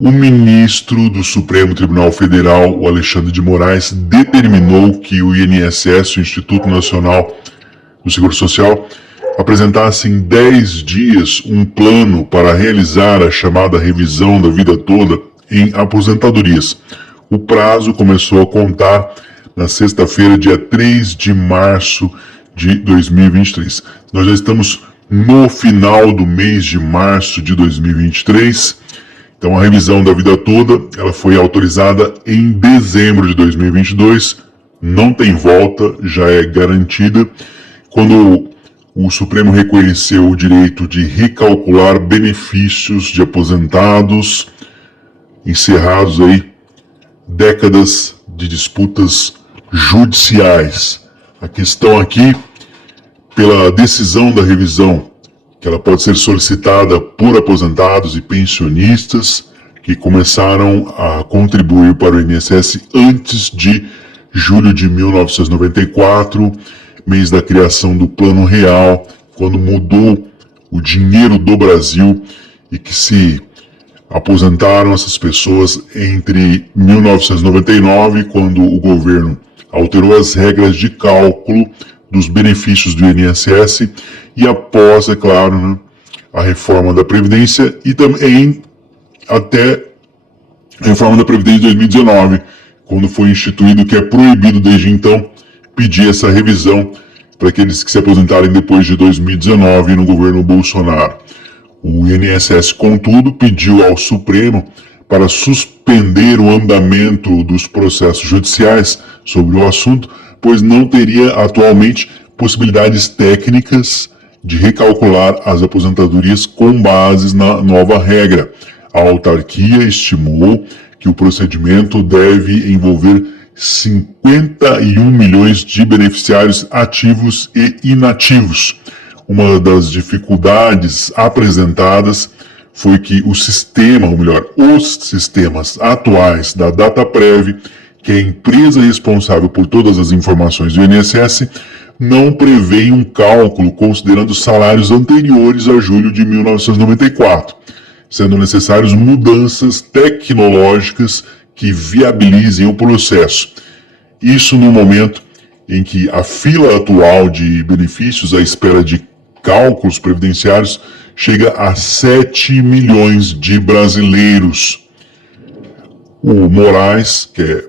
O ministro do Supremo Tribunal Federal, o Alexandre de Moraes, determinou que o INSS, o Instituto Nacional do Seguro Social, apresentasse em 10 dias um plano para realizar a chamada revisão da vida toda em aposentadorias. O prazo começou a contar na sexta-feira, dia 3 de março de 2023. Nós já estamos no final do mês de março de 2023. Então a revisão da vida toda, ela foi autorizada em dezembro de 2022, não tem volta, já é garantida. Quando o Supremo reconheceu o direito de recalcular benefícios de aposentados, encerrados aí décadas de disputas judiciais. A questão aqui, pela decisão da revisão, que ela pode ser solicitada por aposentados e pensionistas que começaram a contribuir para o INSS antes de julho de 1994, mês da criação do Plano Real, quando mudou o dinheiro do Brasil e que se aposentaram essas pessoas entre 1999, quando o governo alterou as regras de cálculo dos benefícios do INSS, e após, é claro, né, a reforma da Previdência e também até a reforma da Previdência de 2019, quando foi instituído que é proibido desde então pedir essa revisão para aqueles que se aposentarem depois de 2019 no governo Bolsonaro. O INSS, contudo, pediu ao Supremo para suspender o andamento dos processos judiciais sobre o assunto, pois não teria atualmente possibilidades técnicas de recalcular as aposentadorias com base na nova regra. A autarquia estimou que o procedimento deve envolver 51 milhões de beneficiários ativos e inativos. Uma das dificuldades apresentadas foi que o sistema, ou melhor, os sistemas atuais da Dataprev, que é a empresa responsável por todas as informações do INSS, não prevê um cálculo considerando salários anteriores a julho de 1994, sendo necessárias mudanças tecnológicas que viabilizem o processo. Isso no momento em que a fila atual de benefícios à espera de cálculos previdenciários chega a 7 milhões de brasileiros. O Moraes, que é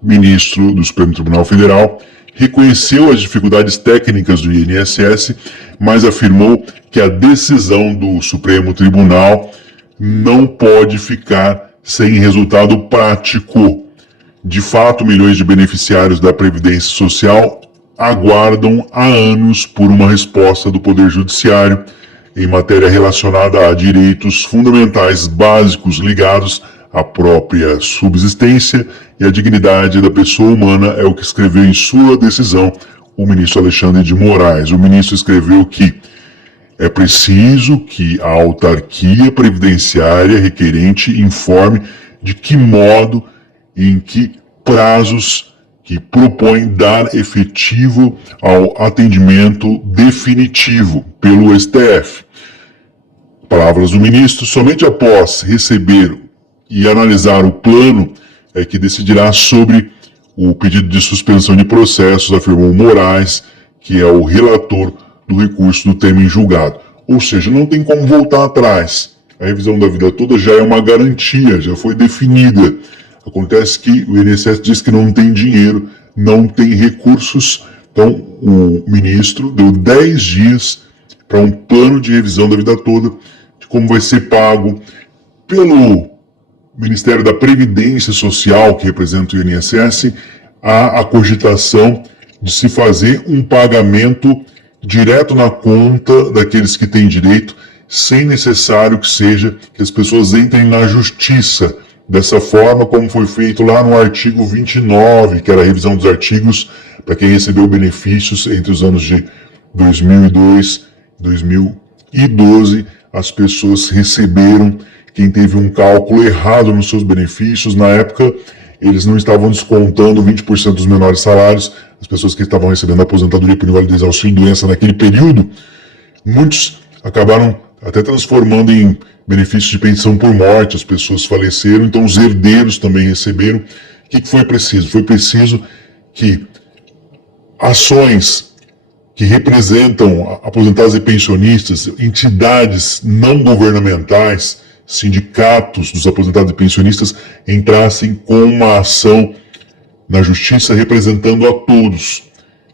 ministro do Supremo Tribunal Federal, reconheceu as dificuldades técnicas do INSS, mas afirmou que a decisão do Supremo Tribunal não pode ficar sem resultado prático. De fato, milhões de beneficiários da Previdência Social aguardam há anos por uma resposta do Poder Judiciário em matéria relacionada a direitos fundamentais básicos ligados à própria subsistência e à dignidade da pessoa humana, é o que escreveu em sua decisão o ministro Alexandre de Moraes. O ministro escreveu que é preciso que a autarquia previdenciária requerente informe de que modo e em que prazos que propõe dar efetivo ao atendimento definitivo pelo STF. Palavras do ministro: somente após receber e analisar o plano é que decidirá sobre o pedido de suspensão de processos, afirmou Moraes, que é o relator do recurso do tema em julgado. Ou seja, não tem como voltar atrás. A revisão da vida toda já é uma garantia, já foi definida. Acontece que o INSS diz que não tem dinheiro, não tem recursos. Então, o ministro deu 10 dias para um plano de revisão da vida toda, de como vai ser pago pelo Ministério da Previdência Social, que representa o INSS, a cogitação de se fazer um pagamento direto na conta daqueles que têm direito, sem necessário que seja que as pessoas entrem na justiça. Dessa forma, como foi feito lá no artigo 29, que era a revisão dos artigos para quem recebeu benefícios entre os anos de 2002 e 2012, as pessoas receberam, quem teve um cálculo errado nos seus benefícios, na época eles não estavam descontando 20% dos menores salários, as pessoas que estavam recebendo aposentadoria por invalidez, auxílio doença naquele período, muitos acabaram até transformando em benefício de pensão por morte. As pessoas faleceram, então os herdeiros também receberam. O que foi preciso? Foi preciso que ações que representam aposentados e pensionistas, entidades não governamentais, sindicatos dos aposentados e pensionistas, entrassem com uma ação na justiça representando a todos.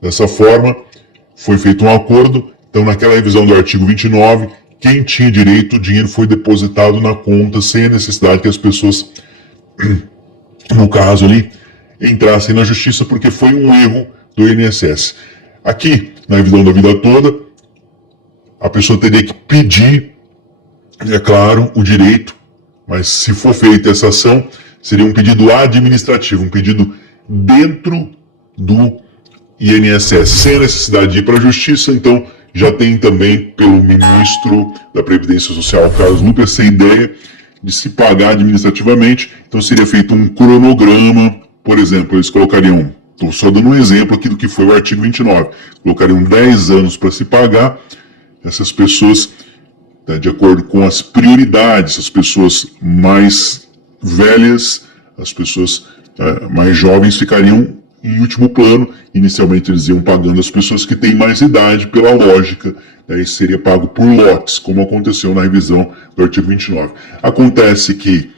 Dessa forma, foi feito um acordo. Então, naquela revisão do artigo 29, quem tinha direito, o dinheiro foi depositado na conta sem a necessidade que as pessoas, no caso ali, entrassem na justiça, porque foi um erro do INSS. Aqui, na revisão da vida toda, a pessoa teria que pedir, é claro, o direito, mas se for feita essa ação, seria um pedido administrativo, um pedido dentro do INSS, sem a necessidade de ir para a justiça. Então, já tem também, pelo ministro da Previdência Social, Carlos Lupe, essa ideia de se pagar administrativamente. Então, seria feito um cronograma. Por exemplo, eles colocariam, estou só dando um exemplo aqui do que foi o artigo 29, colocariam 10 anos para se pagar. Essas pessoas, de acordo com as prioridades, as pessoas mais velhas, as pessoas mais jovens ficariam em último plano. Inicialmente eles iam pagando as pessoas que têm mais idade, pela lógica, isso seria pago por lotes, como aconteceu na revisão do artigo 29. Acontece que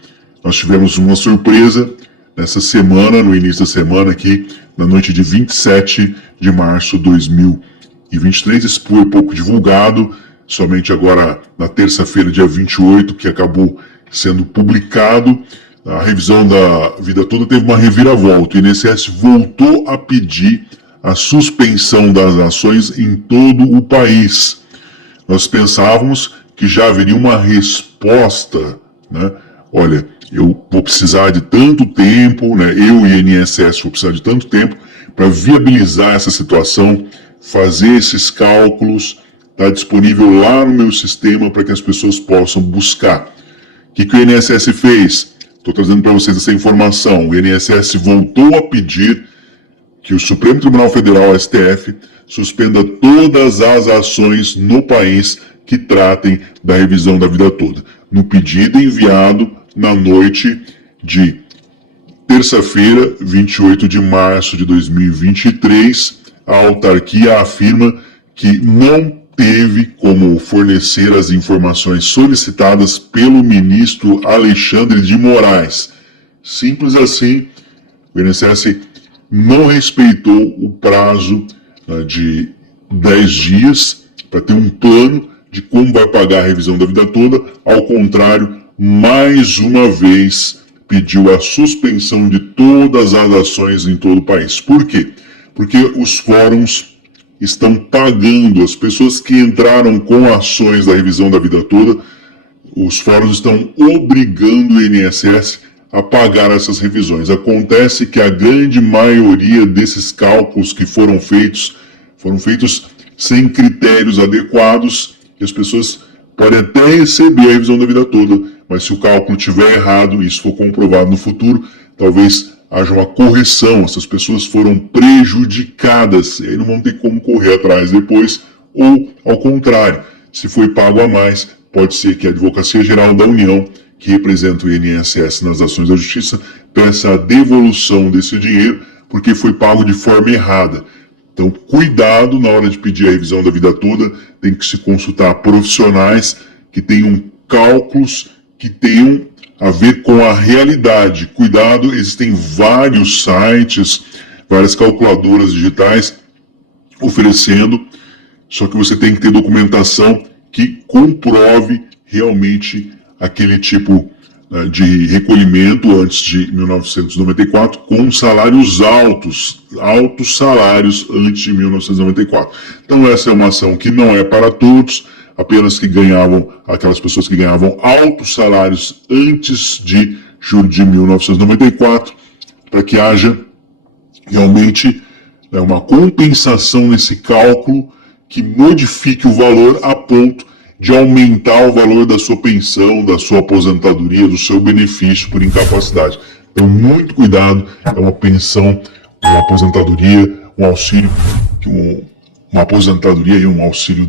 nós tivemos uma surpresa nessa semana, no início da semana aqui, na noite de 27 de março de 2023, isso foi pouco divulgado, somente agora na terça-feira, dia 28, que acabou sendo publicado. A revisão da vida toda teve uma reviravolta. O INSS voltou a pedir a suspensão das ações em todo o país. Nós pensávamos que já haveria uma resposta, né? Olha, eu vou precisar de tanto tempo, né? Eu e o INSS vou precisar de tanto tempo para viabilizar essa situação, fazer esses cálculos, está disponível lá no meu sistema para que as pessoas possam buscar. O que o INSS fez? Estou trazendo para vocês essa informação. O INSS voltou a pedir que o Supremo Tribunal Federal, STF, suspenda todas as ações no país que tratem da revisão da vida toda. No pedido enviado na noite de terça-feira, 28 de março de 2023, a autarquia afirma que não teve como fornecer as informações solicitadas pelo ministro Alexandre de Moraes. Simples assim, o INSS não respeitou o prazo de 10 dias para ter um plano de como vai pagar a revisão da vida toda. Ao contrário, mais uma vez pediu a suspensão de todas as ações em todo o país. Por quê? Porque os fóruns estão pagando, as pessoas que entraram com ações da revisão da vida toda, os fóruns estão obrigando o INSS a pagar essas revisões. Acontece que a grande maioria desses cálculos que foram feitos sem critérios adequados, e as pessoas podem até receber a revisão da vida toda, mas se o cálculo estiver errado e isso for comprovado no futuro, talvez haja uma correção. Essas pessoas foram prejudicadas e aí não vão ter como correr atrás depois, ou ao contrário, se foi pago a mais, pode ser que a Advocacia Geral da União, que representa o INSS nas ações da Justiça, peça a devolução desse dinheiro porque foi pago de forma errada. Então, cuidado na hora de pedir a revisão da vida toda, tem que se consultar profissionais que tenham cálculos que tenham a ver com a realidade. Cuidado, existem vários sites, várias calculadoras digitais oferecendo, só que você tem que ter documentação que comprove realmente aquele tipo de recolhimento antes de 1994, com salários altos salários antes de 1994. Então essa é uma ação que não é para todos, apenas aquelas pessoas que ganhavam altos salários antes de julho de 1994, para que haja realmente uma compensação nesse cálculo que modifique o valor a ponto de aumentar o valor da sua pensão, da sua aposentadoria, do seu benefício por incapacidade. Então, muito cuidado, é uma pensão, uma aposentadoria, um auxílio, uma aposentadoria, um auxílio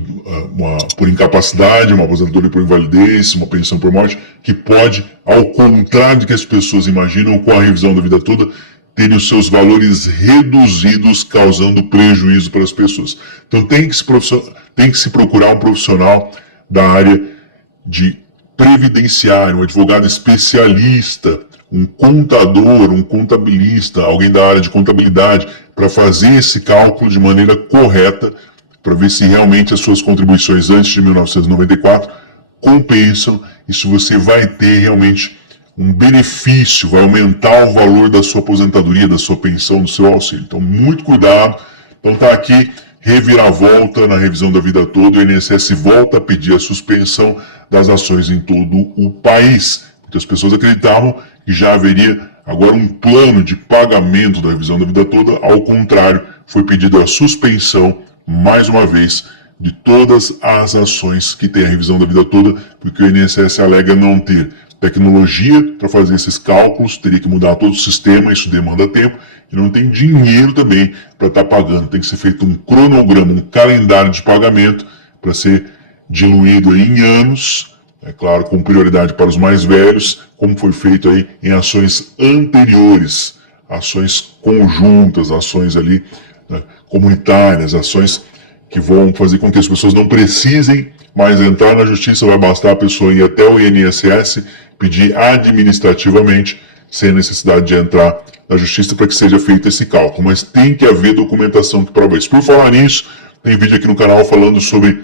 por incapacidade, uma aposentadoria por invalidez, uma pensão por morte, que pode, ao contrário do que as pessoas imaginam, com a revisão da vida toda, terem os seus valores reduzidos, causando prejuízo para as pessoas. Então tem que se procurar um profissional da área de previdenciário, um advogado especialista, um contador, um contabilista, alguém da área de contabilidade, para fazer esse cálculo de maneira correta, para ver se realmente as suas contribuições antes de 1994 compensam e se você vai ter realmente um benefício, vai aumentar o valor da sua aposentadoria, da sua pensão, do seu auxílio. Então, muito cuidado. Então, está aqui, reviravolta na revisão da vida toda, o INSS volta a pedir a suspensão das ações em todo o país. Muitas pessoas acreditavam que já haveria agora um plano de pagamento da revisão da vida toda, ao contrário, foi pedida a suspensão, mais uma vez, de todas as ações que tem a revisão da vida toda, porque o INSS alega não ter tecnologia para fazer esses cálculos, teria que mudar todo o sistema, isso demanda tempo, e não tem dinheiro também para estar pagando. Tem que ser feito um cronograma, um calendário de pagamento para ser diluído em anos, é claro, com prioridade para os mais velhos, como foi feito aí em ações anteriores, ações conjuntas, ações ali comunitárias, ações que vão fazer com que as pessoas não precisem mais entrar na justiça, vai bastar a pessoa ir até o INSS, pedir administrativamente, sem necessidade de entrar na justiça para que seja feito esse cálculo. Mas tem que haver documentação que prova isso. Por falar nisso, tem vídeo aqui no canal falando sobre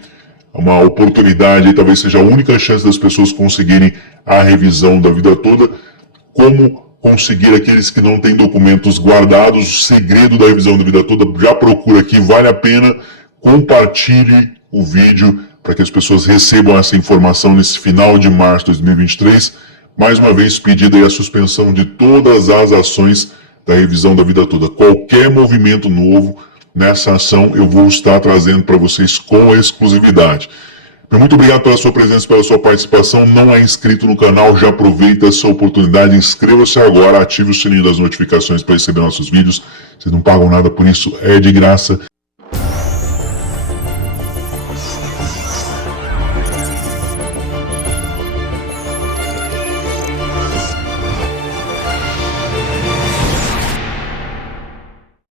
uma oportunidade, talvez seja a única chance das pessoas conseguirem a revisão da vida toda, como conseguir aqueles que não têm documentos guardados, o segredo da revisão da vida toda, já procura aqui, vale a pena, compartilhe o vídeo para que as pessoas recebam essa informação nesse final de março de 2023. Mais uma vez, pedida aí a suspensão de todas as ações da revisão da vida toda. Qualquer movimento novo nessa ação eu vou estar trazendo para vocês com exclusividade. Muito obrigado pela sua presença, pela sua participação. Não é inscrito no canal, já aproveita essa oportunidade, inscreva-se agora, ative o sininho das notificações para receber nossos vídeos. Vocês não pagam nada por isso, é de graça.